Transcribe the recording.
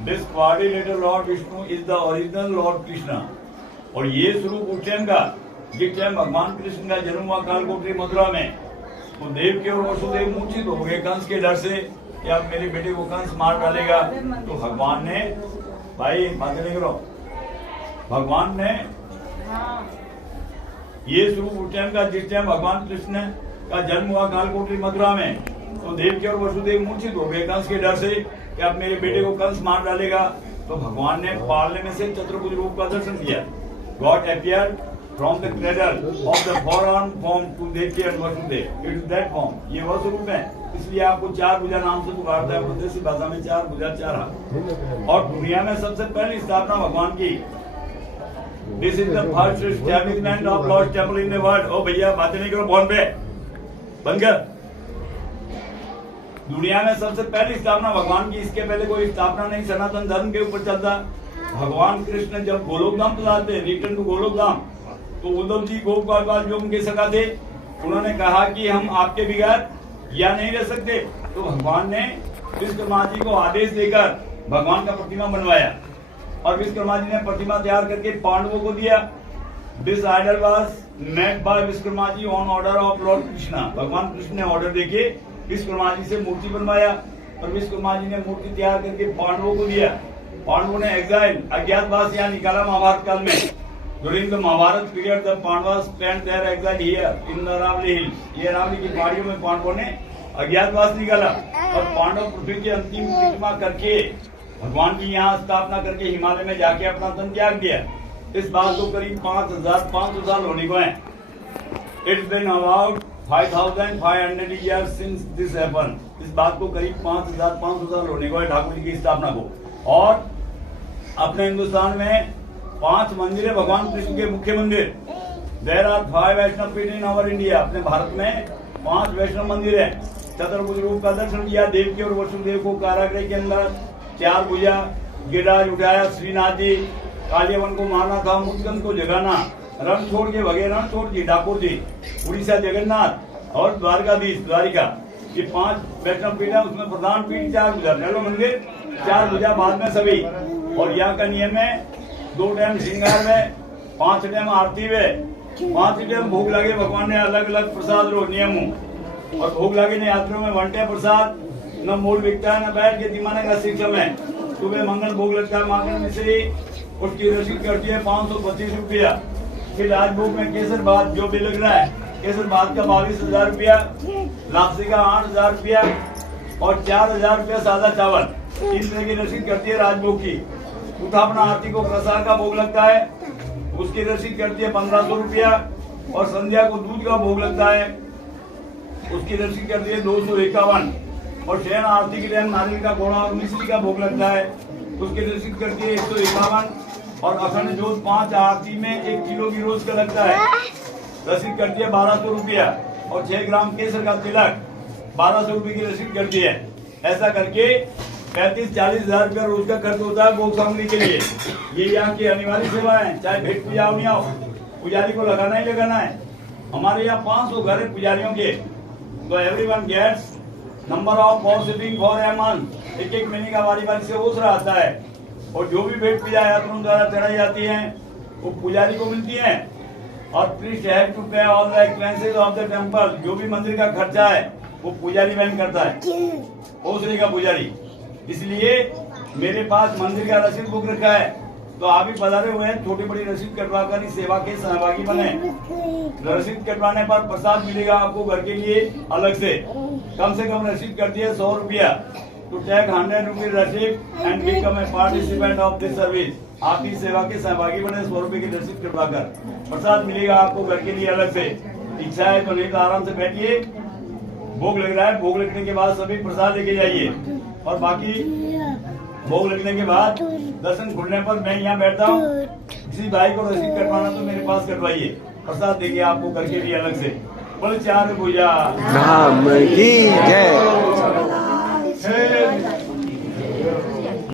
This quadrilateral Lord Vishnu is the original Lord Krishna. और ये स्वरूप उस टाइम का जिस टाइम भगवान कृष्ण का जन्म हुआ कालकोटरी मथुरा में, तो देव के और वसुदेव मूर्छित हो गए कंस के डर से कि अब मेरे बेटे को कंस मार डालेगा। तो भगवान ने, भाई बातें नहीं करो, भगवान ने ये स्वरूप उस टाइम का जिस टाइम भगवान कृष्ण का जन्म हुआ कालकोटरी मथुरा में, तो देव के और वसुदेव मूर्छित हो गए कंस के डर से कि अब मेरे बेटे को कंस मार डालेगा। तो भगवान ने पालने में से चतुर्भुज रूप का दर्शन किया। God appeared from the cradle of the forearm form to Devki and Vasudev. It is that form. ये वह स्वरूप है, इसलिए आपको चार भुजा नाम से पुकारता है। प्रदेशी भाषा में चार भुजा चार हाथ। और दुनिया में सबसे पहली स्थापना भगवान की। This is the first establishment of Lord's temple in the world. ओ भैया बातें नहीं करो फोन पे, बंद कर। दुनिया में सबसे पहली स्थापना भगवान की, इसके पहले कोई स्थापना नहीं सनातन धर्म के ऊपर चलता। भगवान कृष्ण जब गोलोक धाम पधारते, रिटर्न टू गोलोक धाम, तो उद्धव जी गोपाल जो उनके सखा थे, उन्होंने कहा कि हम आपके बगैर या नहीं रह सकते। तो भगवान ने विश्वकर्मा जी को आदेश देकर भगवान का प्रतिमा बनवाया और विश्वकर्मा जी ने प्रतिमा तैयार करके पांडवों को दिया। This idol was made by Vishwakarma ji on order of lord Krishna. भगवान कृष्ण ने ऑर्डर देके विश्वकर्मा जी से मूर्ति बनवाया और विश्वकर्मा जी ने मूर्ति तैयार करके पांडवों को दिया। पांडवों ने एग्जाइल अज्ञातवास यहाँ निकाला महाभारत काल में। During the Mahabharata period the Pandavas spent their exile here in the Aravalli hills. ये अरावली की पहाड़ियों में पांडवों ने अज्ञातवास निकाला और पांडव पृथ्वी की अंतिम प्रतिमा करके भगवान की यहाँ स्थापना करके हिमालय में जाके अपना तन त्याग दिया। इस बात को करीब 5500 साल होने को है। It's been about 5500 years since this happened। इस बात को करीब 5500 साल होने को है ठाकुर जी की स्थापना को। और अपने हिंदुस्तान में 5 मंदिर है भगवान कृष्ण के मुख्य मंदिर। देयर आर 5 वैष्णव पीठ इन आवर इंडिया। अपने भारत में 5 वैष्णव मंदिर है। चतुर्भुज रूप का दर्शन किया देवकी और वसुदेव को कारागृह के अंदर, 4 भुजा, गिरिराज उठाया श्रीनाथ जी, कालियावन को मारना था, मुस्कंद को जगाना, रण छोड़ के भगे रणछोड़ जी ठाकुर जी, उड़ीसा जगन्नाथ और द्वारकाधीश द्वारिका। ये 5 वैष्णव पीठ है। उसमें प्रधान पीठ 4 भुजा, पहला मंदिर 4 भुजा, बाद में सभी। और यहाँ का नियम है 2 टाइम श्रृंगार में, 5 टाइम आरती में, 5 टाइम भोग लगे। भगवान ने अलग अलग प्रसाद रो नियम और भोग लगे ने यात्रियों में 1 टाइम प्रसाद न मूल बिकता है न बैठ के दिमाने का शिक्षम है। सुबह मंगल भोग लगता है माखन मिश्री, उसकी रसीद करती है 525 रुपया। फिर राजभोग में केसर भात जो भी लग रहा है, केसर भात का 22,000 रुपया, लापसी का 8,000 रुपया और 4,000 रुपया सादा चावल। 3 तरह की रसीद करती है राजभोग की। उत्थापना आरती को प्रसाद का भोग लगता है, उसकी रसीद करती है 1500 रुपया। और संध्या को दूध का भोग लगता है, उसकी रसीद करती है 251। और शयन आरती के टाइम नारियल का घोड़ा और मिश्री का भोग लगता है, उसकी रसीद करती है 151। और अखंड जोत 5 आरती में 1 किलो की रोज का लगता है, रसीद करती है 1200 रुपया। और 6 ग्राम केसर का तिलक 1200 रुपये की रसीद करती है। ऐसा करके 35-40 हजार रुपया रोज का खर्च होता है भोग सामग्री के लिए। ये यहाँ की अनिवार्य सेवा है, चाहे भेंट पूजा हो नहीं आओ, पुजारी को लगाना ही लगाना है। हमारे यहाँ 500 घर है पुजारियों के। तो everyone gets number of for sitting for a month. 1-1 महीने का बारी से ओसरा आता है। और जो भी भेंट पूजा यात्रियों द्वारा चढ़ाई जाती है वो पुजारी को मिलती है। और प्रीस्ट हैव टू पे all the expenses of the temple. जो भी मंदिर का खर्चा है वो पुजारी वहन करता है, ओसरे का पुजारी। इसलिए मेरे पास मंदिर का रसीद बुक रखा है, तो आप भी पधारे हुए हैं। छोटी बड़ी रसीद कटवा कर इस सेवा के सहभागी बने। रसीद कटवाने पर प्रसाद मिलेगा आपको घर के लिए अलग से कम रसीद करती है 100 रुपया। टू टेक 100 रुपीज रसीद and become a participant of this service. आप इस सेवा के सहभागी बने 100 रुपए की रसीद कटवा कर। प्रसाद मिलेगा आपको घर के लिए अलग से। इच्छा है तो नहीं तो आराम से बैठिए। भोग लग रहा है, भोग लगने के बाद सभी प्रसाद लेके जाइए। और बाकी भोग लगने के बाद दर्शन खुलने पर मैं यहाँ बैठता हूँ। किसी भाई को रसीद कटवाना तो मेरे पास कटवाइए, प्रसाद देंगे आपको घर के लिए अलग से। बोले 4 भुजा धाम की जय।